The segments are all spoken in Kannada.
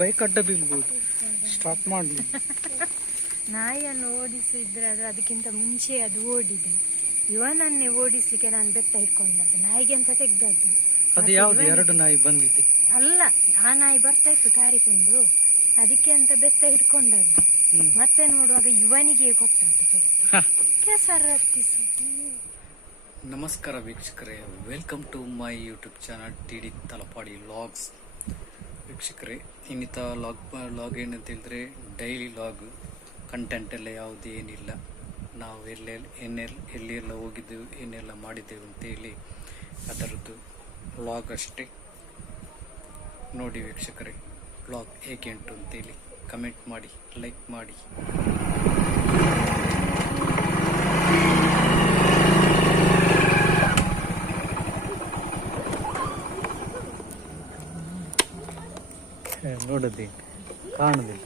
ಬೈಕ್ ಅಡ್ಡ ಬೀಳ್ಬೋದು. ಸ್ಟಾರ್ಟ್ ಮಾಡಲಿ. ನಾಯಿಯನ್ನು ಓಡಿಸಿದ್ರೆ ಅದಕ್ಕಿಂತ ಮುಂಚೆ ಅದು ಓಡಿದೆ. ಇವನನ್ನೇ ಓಡಿಸ್ಲಿಕ್ಕೆ ನಾನು ಬೆತ್ತ ಇಟ್ಕೊಂಡದ್ದು, ನಾಯಿಗೆ ಅಂತ ತೆಗ್ದದ್ದು. ಅದು ಯಾವ್ದು? ಎರಡು ನಾಯಿ ಬಂದಿದೆ ಅಲ್ಲ, ಆ ನಾಯಿ ಬರ್ತಾ ಇತ್ತು ತಾರಿಕೊಂಡು, ಅದಕ್ಕೆ ಅಂತ ಬೆತ್ತ ಇಟ್ಕೊಂಡದ್ದು. ಮತ್ತೆ ನೋಡುವಾಗ ಇವನಿಗೆ ಕೊಟ್ಟದ್ದು ಕೆಸರಟ್ಟಿಸು. ನಮಸ್ಕಾರ ವೀಕ್ಷಕರೇ, welcome to my YouTube channel TD Talapady logs. ವೀಕ್ಷಕರೇ, ಇನ್ನಿತ ಲಾಗ್ ಏನಂತ ಹೇಳಿದ್ರೆ ಡೈಲಿ ಲಾಗ್ ಕಂಟೆಂಟ್ ಎಲ್ಲ ಯಾವುದು ಏನಿಲ್ಲ. ನಾವು ಎಲ್ಲಿಯೆಲ್ಲ ಹೋಗಿದ್ದೆವು, ಏನೆಲ್ಲ ಮಾಡಿದ್ದೆವು ಅಂತೇಳಿ ಅದರದ್ದು ವ್ಲಾಗ್ ಅಷ್ಟೇ. ನೋಡಿ ವೀಕ್ಷಕರೇ, ವ್ಲಾಗ್ ಹೇಗೆ ಉಂಟು ಅಂತೇಳಿ ಕಮೆಂಟ್ ಮಾಡಿ, ಲೈಕ್ ಮಾಡಿ. ನೋಡದೆ ಕಾಣುದಿಲ್ಲ.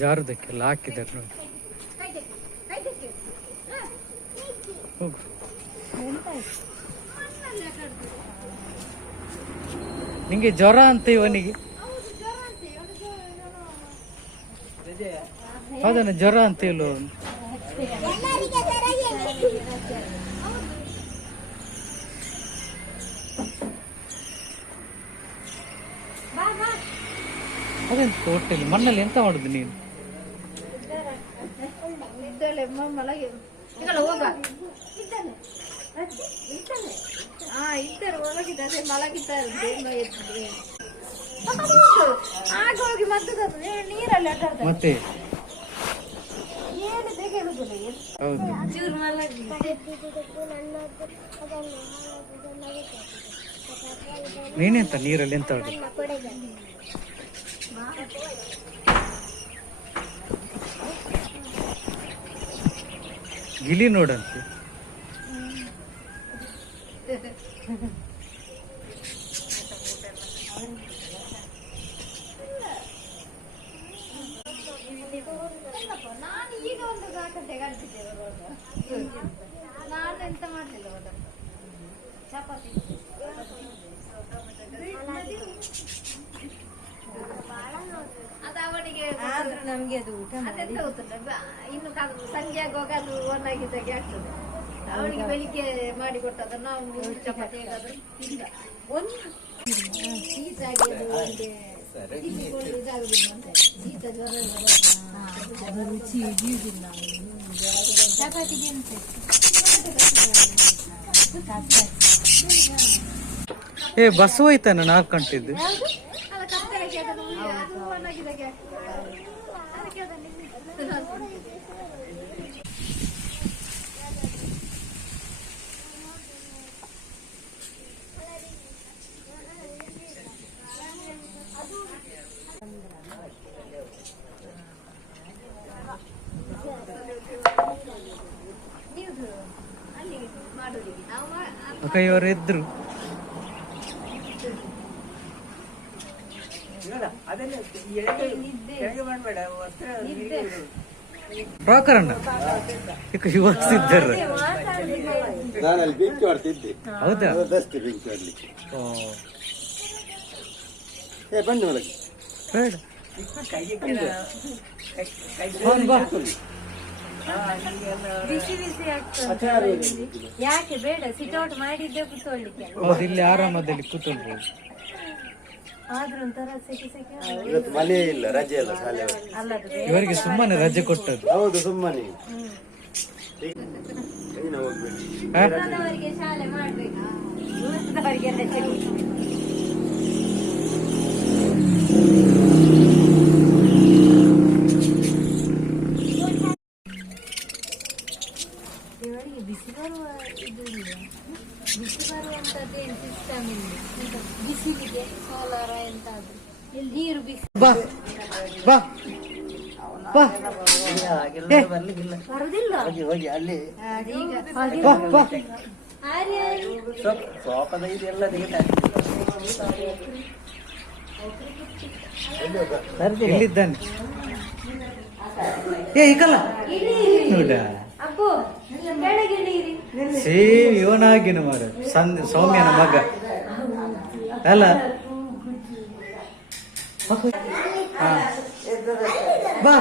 ಜಾರುದಕ್ಕೆಲ್ಲ ಹಾಕಿದ್ದಾರೆ ನೋಡಿ. ಹೋಗು. ನಿಂಗೆ ಜ್ವರ ಅಂತ ಇವನಿಗೆ? ಹೌದನ, ಜ್ವರ ಅಂತ ಇಲ್ಲೋ? ಅದೇಂತ ಹೊಟ್ಟೆಲಿ ಮಣ್ಣಲ್ಲಿ ಎಂತ ಮಾಡುದು ನೀನು? ಮತ್ತೆ ಹೌದು, ನೀನೆಂತ ನೀರಲ್ಲಿ ಎಂತ ಹೊಡಿ? ಗಿಲಿ ನೋಡಂತೆ. ನಾನು ಈಗ ಒಂದು ಗಂಟೆ ನಾನು ಎಂತ ಮಾಡ್ಲಿಲ್ಲ, ಚಪಾತಿ ಅದು ಅವನಿಗೆ ನಮ್ಗೆ ಅದು ಊಟ ಇನ್ನು ಸಂಜೆ ಆಗುವಾಗ ಅದು ಒಣಗಿದ್ದಾಗೆ ಆಗ್ತದೆ. ಅವನಿಗೆ ಬೆಳಿಗ್ಗೆ ಮಾಡಿ ಕೊಟ್ಟದ ನಾವು ಚಪಾತಿ ಹೇಗಾದ್ರೂ ಇಲ್ಲ, ಒಂದು ಶೀತ ಆಗಿ ಅದು ಅವನಿಗೆ ತಿನ್ನಿಕೊಂಡು ಇದಾಗುದಿಲ್ಲ ಅಂತ. ಶೀತ ಜ್ವರ ರುಚಿ ಹಿಡಿಯುವುದಿಲ್ಲ ಚಪಾತಿಗೆ ಅಂತ. ಏ ಬಸ್ ಹೋಯ್ತಾನ 4 ಗಂಟೆದ್ದು. ಇವರು ಇದ್ರು ಪ್ರಾಕರಣ್ಣ ಇವತ್ತಿದ್ದಾರೆ. ನಾನಲ್ಲಿ ಬೆಂಕಿ ಮಾಡ್ತಿದ್ದೆ. ಹೌದಾ? ಅದಷ್ಟೇ ಬೆಂಕಿ ಮಾಡ್ಲಿಕ್ಕೆ. ಬನ್ನಿ ಒಳಗೆ. ಬೇಡ, ಬಿಸಿ ಬಿಸಿ ಆಗ್ತದೆ. ಯಾಕೆ ಬೇಡ, ಸಿಟೌಟ್ ಮಾಡಿದ್ದೆ ಕೂತ್ಕೊಳ್ಳಿಕ್ಕೆ. ಹೌದು, ಇಲ್ಲಿ ಆರಾಮದಲ್ಲಿ ಕೂತ್ಕೊಳ್ಬಹುದು. ಆದ್ರೂ ಒಂಥರ ಸೆಕೆ ಸೆಕೆ. ಇವತ್ತು ಮಳೆ ಇಲ್ಲ, ರಜೆ ಅಲ್ಲ, ಶಾಲೆ ಇವರಿಗೆ ಸುಮ್ಮನೆ ರಜೆ ಕೊಟ್ಟದ್ದು. ಹೌದು, ಸುಮ್ಮನೆ ಹೋಗ್ಬೇಕು. ಶಾಲೆ ಮಾಡ್ಬೇಕಾ? ಇವತ್ತವರಿಗೆ ರಜೆ. ಇವರಿಗೆ ಬಿಸಿ ಬರುವ ಇದು ಇಲ್ಲ, ಬಿಸಿ ಬರುವಂತದ್ದು ಏನು ಸಿಸ್ಟಮ್ ಇಲ್ಲ. ಬಿಸಿಲಿಗೆ ಸೋಲಾರ ಎಂತಾದ್ರು ನೀರು ಬಿಸಿ ಬಾ ಬಾ ಬಾ ಬರುದಿಲ್ಲ. ಹೋಗಿ ಅಲ್ಲಿ ಎಲ್ಲಿದ್ದಾನೆ? ಏ ಈಗಲ್ಲ ನೋಡ ಅಪ್ಪು ಕೆಳಗೆ ಇಡೀರಿ. ಸೇಮ್ ಇವನಾಗಿನ ಮಾರ ಸೌಮ್ಯನ ಮಗ ಅಲ್ಲ. ಹಾ. ಬಾ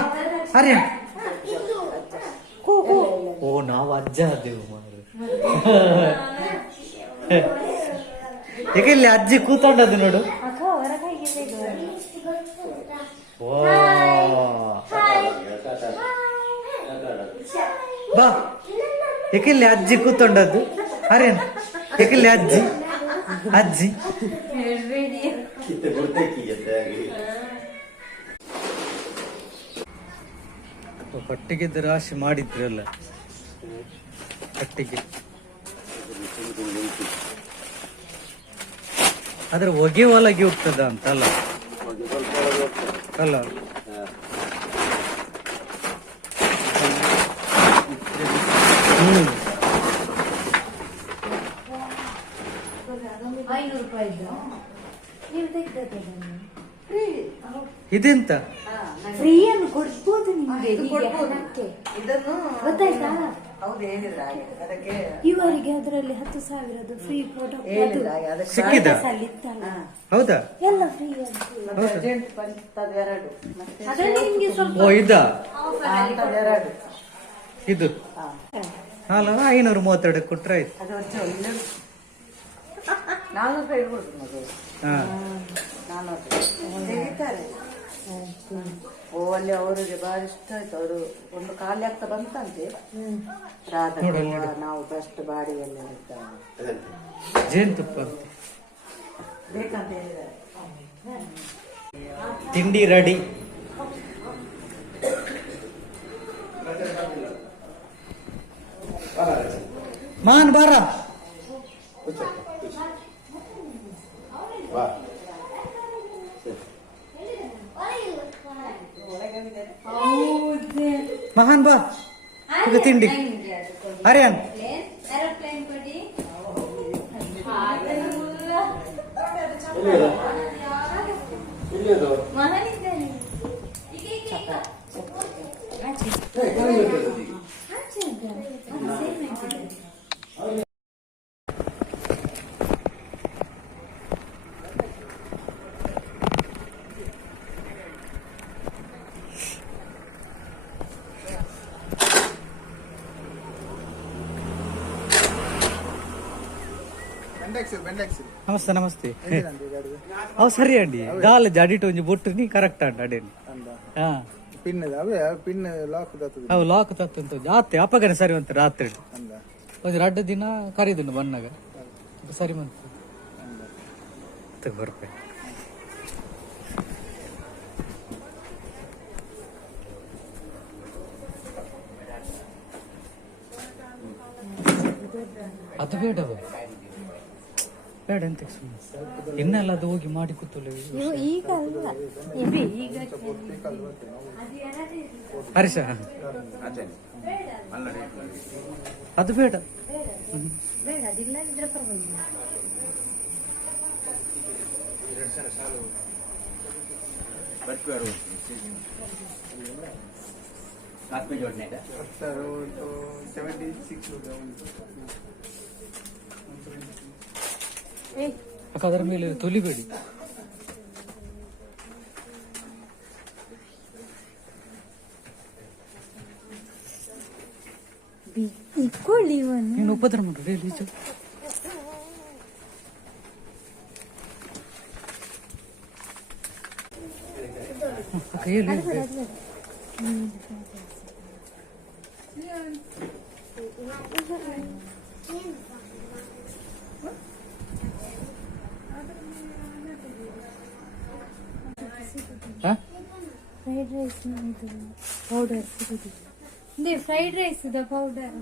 ಅರೆ ಓ ನಾವು ಅಜ್ಜ ಆದೇವು ಮಾರ. ಈಗ ಇಲ್ಲಿ ಅಜ್ಜಿ ಕೂತ್ಕೊಂಡದ್ದು ನೋಡು. ಅಕ್ಕ ಹೊರಗಾಗಿದೆ ವಾ. ಬಾ ಏಕಿಲ್ಲಿ ಅಜ್ಜಿ ಕೂತ್ಕೊಂಡದ್ದು. ಅರೇನ್ ಏಕಿಲ್ಲಿ ಅಜ್ಜಿ ಅಜ್ಜಿ ಹೊಟ್ಟಿಗೆದ್ದು ರಾಶಿ ಮಾಡಿದ್ರಲ್ಲ ಹೊಟ್ಟಿಗೆ. ಆದ್ರೆ ಹೊಗೆ ಒಳಗೆ ಹೋಗ್ತದ ಅಂತಲ್ಲ ಅಲ್ಲ. ಹ್ಮ್ 500 ರೂಪಾಯಿ ಇದ್ದು. ನೀವು ತೆಗ್ದದ್ದು ಅದನ್ನು. ಇದೆಂತ ಫ್ರೀ ಅನ್ನು ಕೊಡ್ಬೋದು ನಿಮ್ಗೆ ಹೀಗೆ ಹಣಕ್ಕೆ. ಇದನ್ನು ಗೊತ್ತಾಯ್ತಾ? ಹೌದು ಹೇಳಿದ್ರ ಹಾಗೆ ಅದಕ್ಕೆ ಇವರಿಗೆ ಅದರಲ್ಲಿ 10,000 ಫ್ರೀ ಪ್ರಾಡಕ್ಟ್ ಹೇಳಿದ್ರ ಹಾಗೆ ಅದಕ್ಕೆ ಸಿಕ್ಕಿದ ಇತ್ತಲ್ಲ ಹೌದಾ? ಎಲ್ಲ ಫ್ರೀ ಮತ್ತೆ ಅರ್ಜೆಂಟ್ ಬಂತದ್ದು 2 ಮತ್ತೆ ಅದರಲ್ಲಿ ನಿಮ್ಗೆ ಸ್ವಲ್ಪ ಓ ಇದ ಅಂತದ್ದು 2 ಇದು ಅಲ್ಲ 532 ಕೊಟ್ರೆ ಆಯ್ತು. ಅದು ವರ್ಷ ಇಲ್ಲ 400 ರೂಪಾಯಿ ಇಡ್ಬೋದು ಮಗು. ಹಾ 400 ತೆಗಿತಾರೆ. ಓ ಅಲ್ಲಿ ಅವರಿಗೆ ಬಾರಿ ಇಷ್ಟ ಆಯ್ತು. ಅವರು ಒಂದು ಖಾಲಿ ಆಗ್ತಾ ಬಂತಂತೆ ರಾಧಾ ನಾವು ಬೆಸ್ಟ್ ಬಾಡಿ ಎಲ್ಲ ಇರ್ತಾರೆ ಜೇನುತುಪ್ಪ ಅಂತ. ಬೇಕಂತ ಹೇಳಿದ್ದಾರೆ. ತಿಂಡಿ ರೆಡಿ. ಮಾನ್ ಬಾರ. ಮಹಾನ್ ಬಾ ಈಗ ತಿಂಡಿ. ಅರೇನ್ ಏರೋಪ್ಲೇನ್ ಕೊಡಿ. ಮಹಾನಿದ್ದಾನೆ. ಈಗ ಈಗ ಈಗ. ಆಚೆ ಇದ್ದ. ಅದು ಸೇಮ್ ಆಗಿದೆ. ನಮಸ್ತೆ ನಮಸ್ತೆ. ಅವು ಸರಿ ಅಂಡಿ ದಾಲ್ ಜಡಿಟ್ ಒಂಜಿ ಬೊಟ್ಟು ನೀ ಕರೆಕ್ಟ್ ಅಂಡ ಅಡೇನು. ಹಾ ಪಿನ್ ಪಿನ್ ಲಾಕ್ ಅವು ಲಾಕ್ ತತ್ತಂತ ಜಾತೆ ಅಪ್ಪಗನೆ ಸರಿ ಅಂತ ರಾತ್ರಿ ಒಂದು 2 ದಿನ ಕರೀದುಂಡು ಬನ್ನಾಗ ಸರಿ ಮಂತ ಬರ್ಪೆ. ಅದು ಬೇಡವ ಬೇಡ ಎಂತ ಇನ್ನೆಲ್ಲ ಅದು ಹೋಗಿ ಮಾಡಿ ಕೂತಲ್ಲ ಈಗ ಅಲ್ಲ ಈಗ ಹರೀಶ. ಅದು ಬೇಡ ಬೇಡ ಅದಿಲ್ಲ ಇದ್ರೆ ಪರವಾಗಿಲ್ಲ. ಅಕ್ಕ ಅದರ ಮೇಲೆ ತೊಲಿಬೇಡಿ. ಇಟ್ಕೊಳ್ಳಿ ಒಂದು ನೀನು ಉಪದ್ರ ಮಾಡು ಹೇಳಿ. ಅಕ್ಕ ಹೇಳಿ ಫ್ರೈಡ್ ರೈಸ್ ಪೌಡರ್ ಸಿಗುದಿಲ್ಲ. ಅದೇ ಫ್ರೈಡ್ ರೈಸ್ ಪೌಡರ್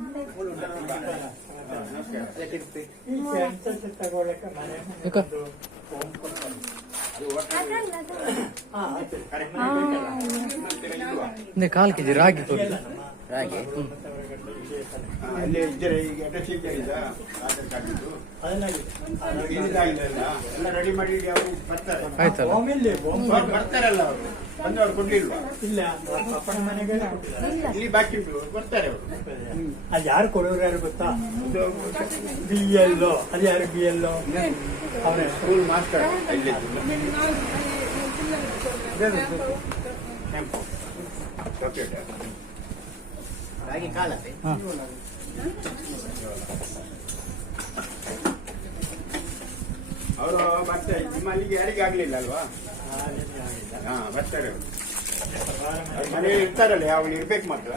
ಕಾಲ್ ಕೆಜಿ ರಾಗಿ ಕೊಡಿ. ರಾಗಿ ಅಲ್ಲಿ ಇದ್ದರೆ ಈಗ ಅಡ್ರೆಸ್ ಇದ್ದ ಆಧಾರ್ ಕಾರ್ಡ್ ಎಲ್ಲ ರೆಡಿ ಮಾಡಿ ಅವರು ಬರ್ತಾರೆ. ಆಯ್ತಲ್ಲ ಅವ್ರು ಬರ್ತಾರಲ್ಲ ಅವರು ಬಂದವರು ಕೊಡ್ಲಿಲ್ವಾ? ಇಲ್ಲ ಅಪ್ಪನ ಮನೆಗೆ ಇಲ್ಲಿ ಬಾಕಿ ಉಂಟು ಬರ್ತಾರೆ ಅವರು. ಅದು ಯಾರು ಕೊಡೋರು ಯಾರು ಗೊತ್ತಾ? ಬಿ ಎಲ್ ಅದು ಯಾರು ಬಿ ಎಲ್ ಅವರೇ ಸ್ಕೂಲ್ ಮಾಸ್ಟರ್ ಇಲ್ಲಿ ಟೆಂಪೋ ಚಾಕ್ಲೇಟ್ ಅವರು ಬರ್ತಾರೆ. ನಿಮ್ಮ ಅಲ್ಲಿಗೆ ಯಾರಿಗೆ ಆಗ್ಲಿಲ್ಲ ಅಲ್ವಾ? ಹಾ ಬರ್ತಾರೆ ಅವರು. ಮನೆಯಲ್ಲಿ ಇರ್ತಾರಲ್ಲ ಯಾವಾಗ ಇರ್ಬೇಕು ಮಾತ್ರ.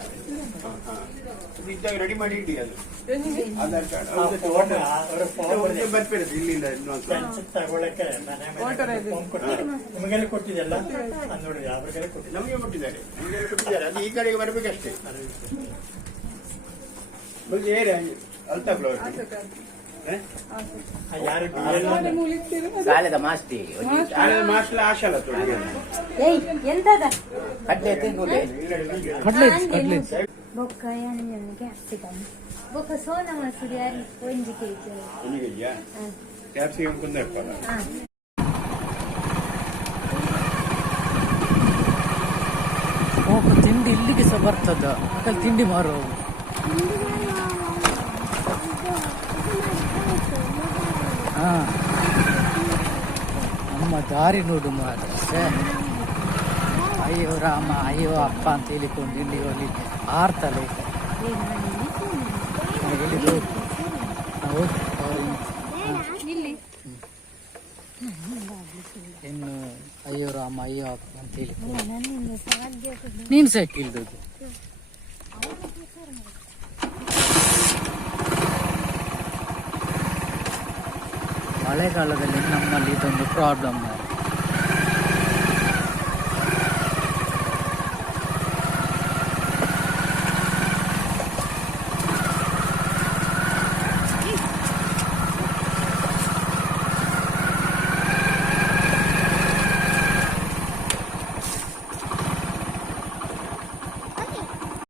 ಇದ್ದಾಗ ರೆಡಿ ಮಾಡಿ ಇಡಿ ಅದು ಆಧಾರ್ ಕಾರ್ಡ್ ಬರ್ತಾರೆ ಇಲ್ಲಿಂದ ಇನ್ನೊಂದು. ತಗೊಳಕ್ಕೆ ನಿಮಗೆಲ್ಲ ಕೊಟ್ಟಿದ್ದೆಲ್ಲ ನೋಡಿ ಅವ್ರಿಗೆಲ್ಲ ಕೊಟ್ಟಿದ್ದೆ. ನಮಗೆ ಕೊಟ್ಟಿದ್ದಾರೆ ನಮಗೆಲ್ಲ ಕೊಟ್ಟಿದ್ದಾರೆ. ಅದು ಈ ಕಡೆಗೆ ಬರ್ಬೇಕಷ್ಟೇ. ಏರಿಯಾ ಅಲ್ತಾ ಫ್ಲವರ್ ಯಾರು ಸಾಲದ ಮಾಸ್ತಿ ಮಾಸ್ಲ ಆಶಾಲ ತೊಡಿ ಏಯ್ ಎಂತದ ಕಡ್ಲೆ ಕಡ್ಲೆ ಬೊಕ್ಕ ಎಣ್ಣೆಗೆ ಹಾಕ್ತಿದ್ದಾನೆ ಬೊಕ್ಕ ಸೋನ ಮಸೂರಿ ಯಾರು 1 kg ನಿನಗೆಯಾ ಕ್ಯಾಪ್ಸಿಕಮ್ ಕುಂದಪ್ಪಲ್ಲ. ತಿಂಡಿ ಇಲ್ಲಿಗೆ ಸಹ ಬರ್ತದ ಅಲ್ಲಿ ತಿಂಡಿ ಮಾರೋ ಹಾ ನಮ್ಮ ದಾರಿ ನೋಡು ಮಾತ್ರ. ಅಯ್ಯೋ ರಾಮ ಅಯ್ಯೋ ಅಪ್ಪ ಅಂತ ಹೇಳಿಕೊಂಡು ಇಲ್ಲಿ ಅಲ್ಲಿ ಆರ್ತಲೆ ಇನ್ನು ಅಯ್ಯೋ ರಾಮ ಅಯ್ಯೋ ಅಪ್ಪ ಅಂತ ಹೇಳಿ ನೀನು ಸಹ ಕೇಳಿದ್ದು. ಮಳೆಗಾಲದಲ್ಲಿ ನಮ್ಮಲ್ಲಿ ಇದೊಂದು ಪ್ರಾಬ್ಲಮ್.